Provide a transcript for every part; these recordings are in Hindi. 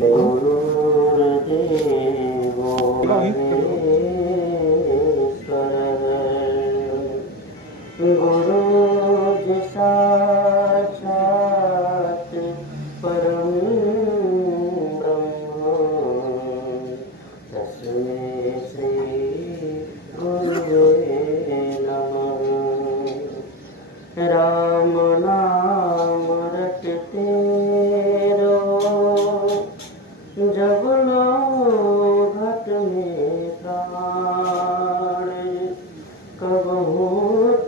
गुरुर्देवो महेश्वरः गुरुर् साक्षात् परं ब्रह्म तस्मै श्री गुरुवे नमः। राम नाम रटते जब लो घट में प्राण कबहू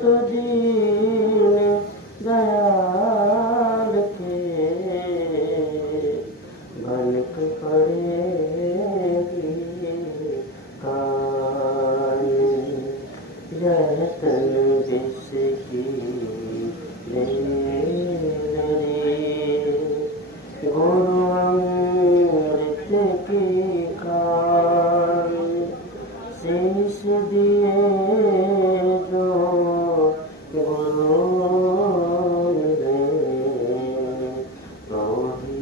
तो दीन दयाल के भनक पड़ेगी कान यतन विष की गुरु की खान शीश दिए जो गुरु ने तो ही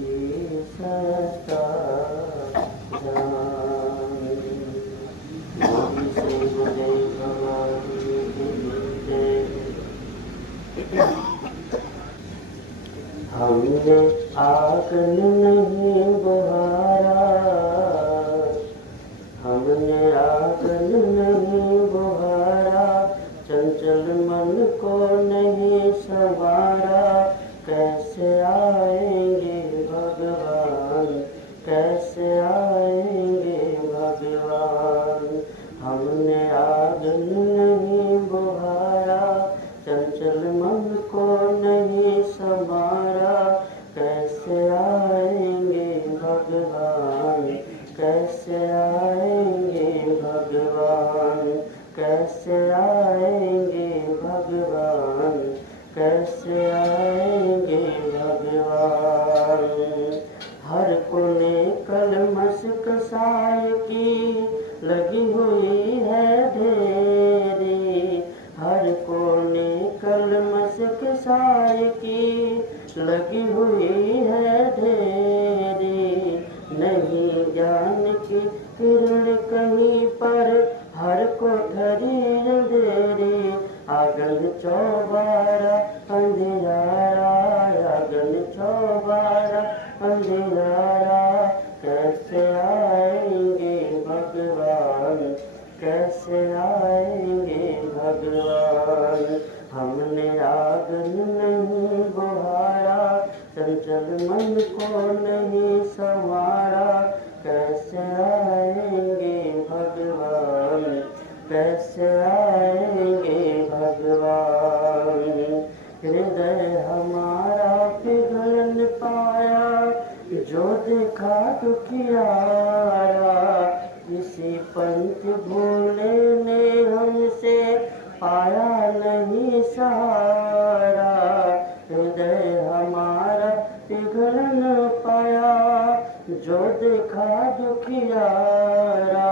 सस्ता जान। मोदी से गुरे भगवान हमने आगन नहीं बुहारा, हमने आगन नहीं बुहारा, चंचल मन को नहीं संवारा। कैसे आएंगे भगवान, कैसे आएंगे भगवान। हमने आगन नहीं बुहारा, चंचल मन को नहीं संवारा। कैसे आएंगे भगवान, कैसे आएंगे भगवान, कैसे आएंगे भगवान, कैसे आएंगे भगवान। हर कोने कलमश कसाय की लगी हुई है ढेरी, हर कोने कलमश कसाय की लगी हुई है ढेरी। नहीं ज्ञान की किरण कहीं पर, हर कोठरी अंधेरी। आंगन चौबारा अंधियारा, आंगन चौबारा अंधियारा। कैसे आएंगे भगवान, कैसे आएंगे भगवान। हमने आगन नहीं बुहारा, चंचल मन को नहीं संवारा। कैसे आएंगे भगवान, कैसे आएंगे भगवान। हृदय हमारा पिघल पाया, जो देखा दुखियारा। किसी पंथ भोले ने हमसे पाया नहीं सहारा। हृदय हमारा पिघल न पाया, जो देखा दुखियारा।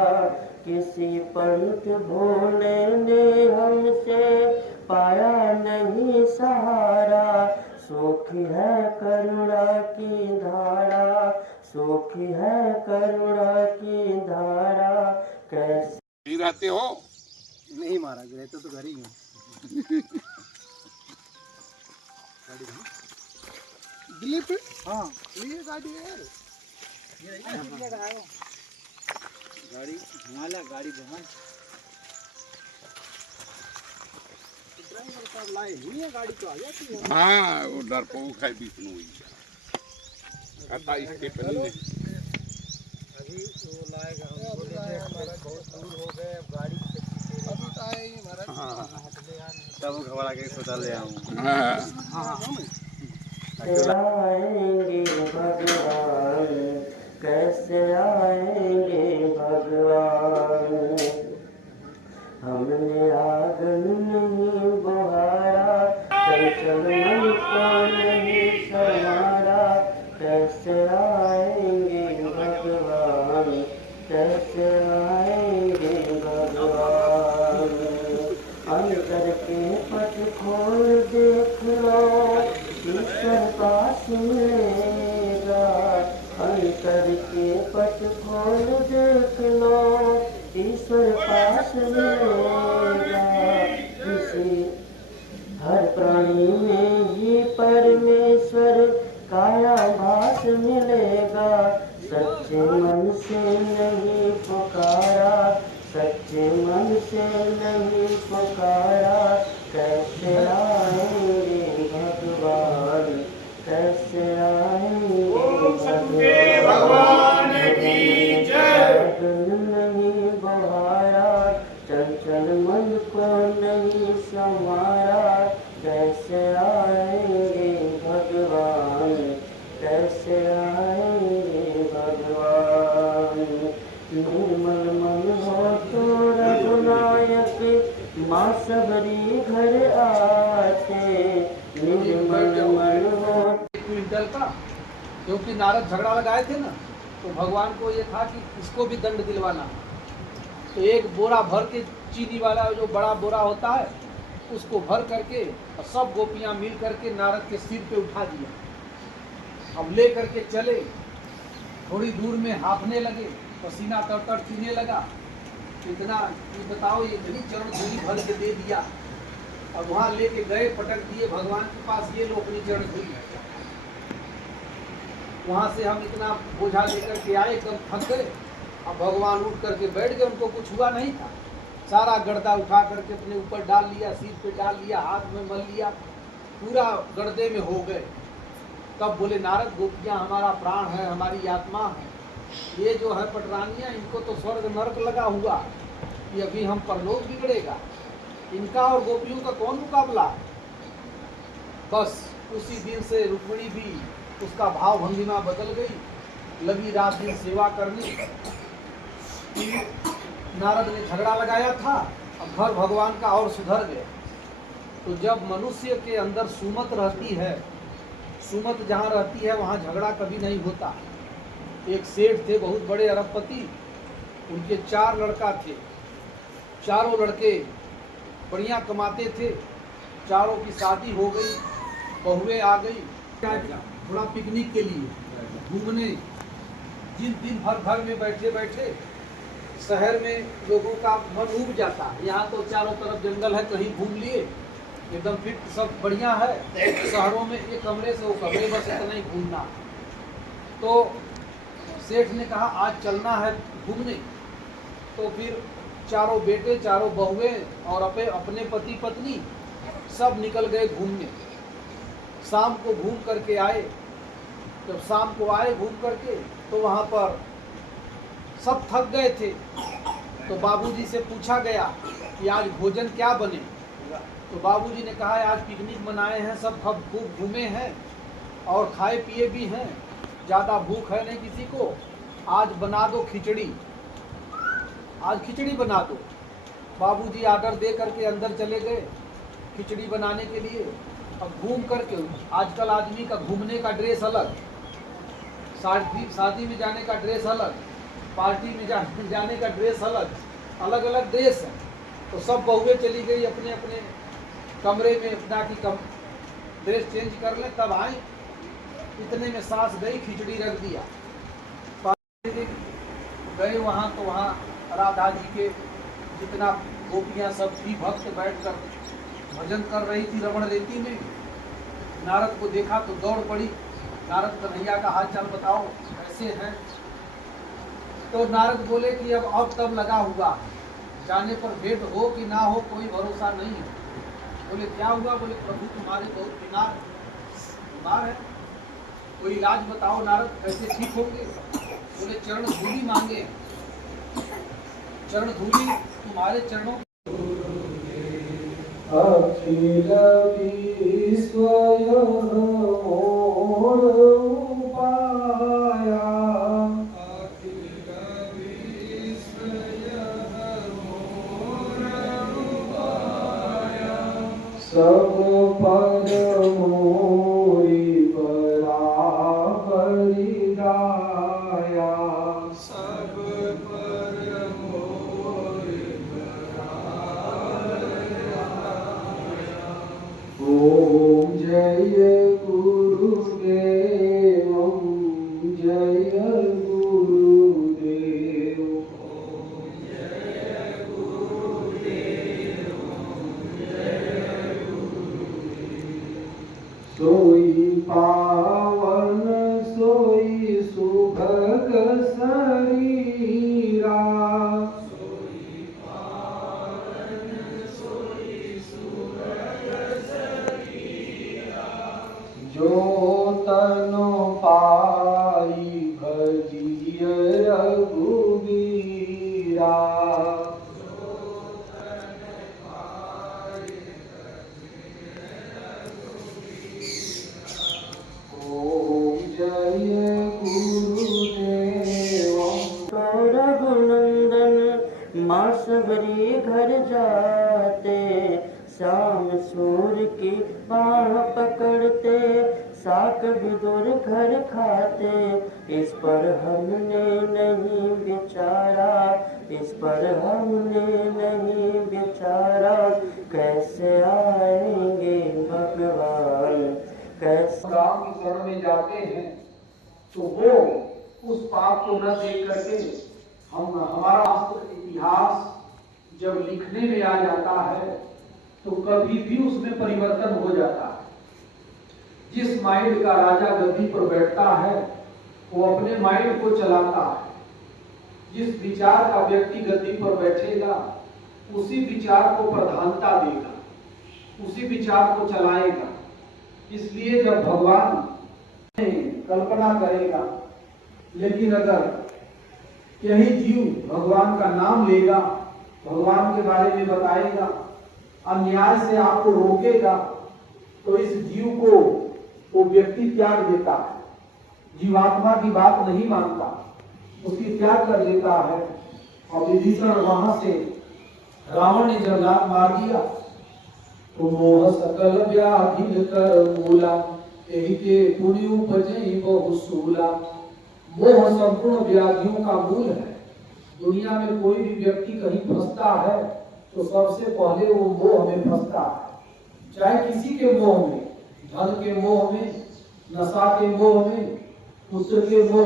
किसी पंथ भोले ने हमसे पाया नहीं सहारा। सूखी है करुणा की धारा, सूखी है करुणा की धारा। कैसे रहते हो? नहीं महाराज, रहते तो घर ही हूँ। दिलीप, हाँ ये गाड़ी है यार, गाड़ी घुमाला, गाड़ी घुमा ड्राइवर साहब लाए नहीं है, गाड़ी तो आ जाती है। हाँ वो डरपोक है बीच में हुई आता इसके पहले अभी वो लाएगा, हम बोले थे बहुत दूर हो गए, अब गाड़ी अभी तो आए ही महाराज। हाँ तब घबरा के सोचा ले आऊँ। हाँ आएंगे भगवान, कैसे आएंगे भगवान। हमने आगन नहीं बुहारा, चंचल मन को नहीं संवारा। कैसे आएंगे भगवान, कैसे आएंगे भगवान। अंतर के पथ खोल देख लो, ईश्वर पास मिलेगा। अंतर करके पट खोल देख लो, ईश्वर पास मिलेगा। किसी हर प्राणी में ही परमेश्वर काया भास मिलेगा। सच्चे मन से नहीं पुकारा, सच्चे मन से नहीं पुकारा, कैसे आएंगे भगवान, कैसे आएंगे भगवान की जय। नहीं बहारा, चंचल मन को नहीं संवारा, कैसे आएंगे भगवान, कैसे आएंगे भगवान। निर्मल मन हो तो रघुनायक, माँ सबरी घर आते। निर्मल मन हो क्विंटल का, क्योंकि नारद झगड़ा लगाए थे ना, तो भगवान को ये था कि इसको भी दंड दिलवाना। तो एक बोरा भर के चीनी वाला जो बड़ा बोरा होता है उसको भर करके और सब गोपियां मिल करके नारद के सिर पे उठा दिया। अब ले करके चले, थोड़ी दूर में हाँफने लगे, पसीना तर चूने लगा। इतना ये बताओ, ये इतनी चरण धूलि भर के दे दिया और वहाँ लेके गए, पटक दिए भगवान के पास, ये लो अपनी चरण धूलि। वहाँ से हम इतना बोझा लेकर के आए, एकदम थक गए। अब भगवान उठ करके बैठ गए, उनको कुछ हुआ नहीं था। सारा गर्दा उठा करके अपने ऊपर डाल लिया, सिर पे डाल लिया, हाथ में मल लिया, पूरा गर्दे में हो गए। तब बोले नारद, गोपियाँ हमारा प्राण है, हमारी आत्मा है, ये जो है पटरानियाँ, इनको तो स्वर्ग नरक लगा हुआ कि अभी हम परलोक बिगड़ेगा, इनका और गोपियों का कौन मुकाबला। बस उसी दिन से रुक्मिणी भी, उसका भाव भंगिमा बदल गई, लगी रात दिन सेवा करने। नारद ने झगड़ा लगाया था, अब घर भगवान का और सुधर गए। तो जब मनुष्य के अंदर सुमत रहती है, सुमत जहाँ रहती है वहाँ झगड़ा कभी नहीं होता। एक सेठ थे, बहुत बड़े अरबपति, उनके 4 लड़का थे। चारों लड़के बढ़िया कमाते थे, चारों की शादी हो गई, बहुएं आ गई। थोड़ा पिकनिक के लिए घूमने, जिन दिन भर घर में बैठे बैठे शहर में लोगों का मन उब जाता है। यहाँ तो चारों तरफ जंगल है, कहीं घूम लिए, एकदम फिट, सब बढ़िया है। शहरों में एक कमरे से वो कमरे, बस इतना ही घूमना। तो सेठ ने कहा आज चलना है घूमने। तो फिर चारों बेटे, चारों बहुएं और अपने पति पत्नी सब निकल गए घूमने। शाम को घूम करके आए। जब शाम को आए घूम करके, तो वहाँ पर सब थक गए थे। तो बाबूजी से पूछा गया कि आज भोजन क्या बने। तो बाबूजी ने कहा आज पिकनिक मनाए हैं, सब खूब घूमे हैं और खाए पिए भी हैं, ज़्यादा भूख है नहीं किसी को, आज बना दो खिचड़ी, आज खिचड़ी बना दो। बाबूजी आर्डर दे करके अंदर चले गए खिचड़ी बनाने के लिए। अब घूम करके, आजकल आदमी का घूमने का ड्रेस अलग, शादी में जाने का ड्रेस अलग, पार्टी में जाने का ड्रेस अलग, अलग अलग ड्रेस है। तो सब बहुएं चली गई अपने अपने कमरे में, अपना की ड्रेस चेंज कर ले, तब आए। इतने में सास गई, खिचड़ी रख दिया। गए वहाँ, तो वहाँ राधा जी के जितना गोपियाँ सब थी, भक्त बैठकर भजन कर रही थी रमण रेती में। नारद को देखा तो दौड़ पड़ी, नारद कन्हैया का हाल चाल बताओ कैसे हैं। तो नारद बोले कि अब तब लगा हुआ, जाने पर भेंट हो कि ना हो कोई भरोसा नहीं है। बोले क्या हुआ? बोले प्रभु तुम्हारे बहुत बीमार है, कोई इलाज बताओ नारद, कैसे ठीक होंगे? बोले चरण धूलि मांगे, चरण धूलि तुम्हारे चरणों। अखिल विश्वय मोर उपाया, अखिल विश्वय मोर उपाया, सब पर मोरी बराबरी दाया, सब पर मोरी ओम जय गुरुदेव, जय सोई सुभग शरीरा। जो तनु पाई भजिय रघुबीरा। ओम जय गुरुदेव। रघुनंदन माँ सबरी घर जाते, शाम सूर्य की बाह पकड़ते, साक विदुर घर खाते। इस पर हमने नहीं विचारा, इस पर हमने नहीं विचारा, कैसे आएंगे भगवान, कैसे। राम की शरण में जाते हैं तो वो उस पाप को न देख करके हमारा इतिहास जब लिखने में आ जाता है तो कभी भी उसमें परिवर्तन हो जाता है। जिस माइंड का राजा गद्दी पर बैठता है वो अपने माइंड को चलाता है। जिस विचार का व्यक्ति गद्दी पर बैठेगा उसी विचार को प्रधानता देगा, उसी विचार को चलाएगा। इसलिए जब भगवान कल्पना करेगा, लेकिन अगर यही जीव भगवान का नाम लेगा, भगवान के बारे में बताएगा, अन्याय से आपको रोकेगा, तो इस जीव को वो व्यक्ति त्याग देता है, जीवात्मा की बात नहीं मानता, उसकी त्याग कर देता है। और विभीषण वहां से रावण ने जब लात मार दिया तो मोह सकल व्याधि कर मूला, यही के पुण्य उपजई बहुसूला। मोह संपूर्ण व्याधियों का मूल है। दुनिया में कोई भी व्यक्ति कहीं फंसता है तो सबसे पहले वो मोह में फंसता है, चाहे किसी के मोह में, धन के मोह में, नशा के मोह में, पुत्र के मोह